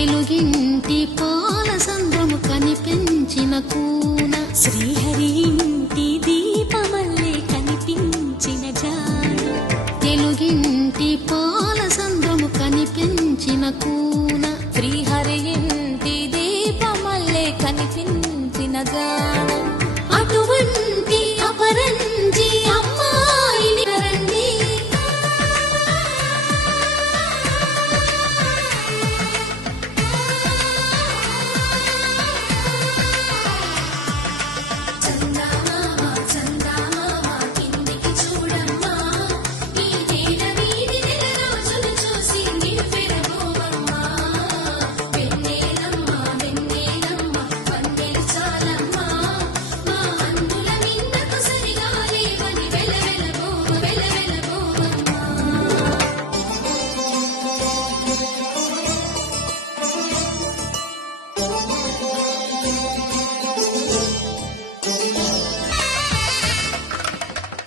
తెలుగింటి పాల సంద్రము కనిపించిన కూన శ్రీహరి ఇంటి దీపమల్లే కనిపించిన జాడు తెలుగింటి పాల సంద్రము కనిపించిన కూన శ్రీహరి ఇంటి దీపమల్లే కనిపించిన జాడు అటువంటి అపరంజి అమ్మాయిని రండి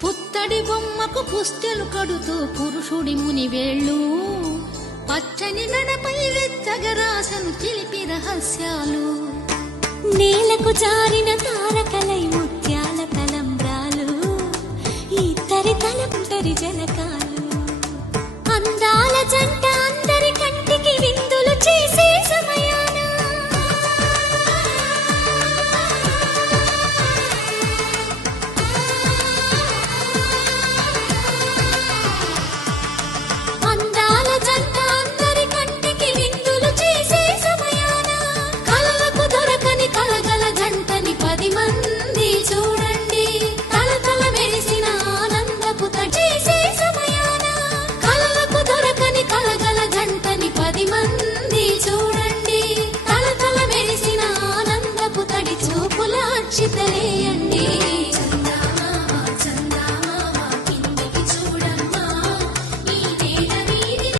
పుత్తడి బొమ్మకు పుస్తెలు కడుతూ పురుషుడి ముని వేళ్ళు పచ్చని గడపై వెచ్చగరాసను చిలిపి రహస్యాలు నేలకు జారిన తారకలై ముత్యాల తలంబ్రాలు ఇద్దరి తలంటరి జలకాలు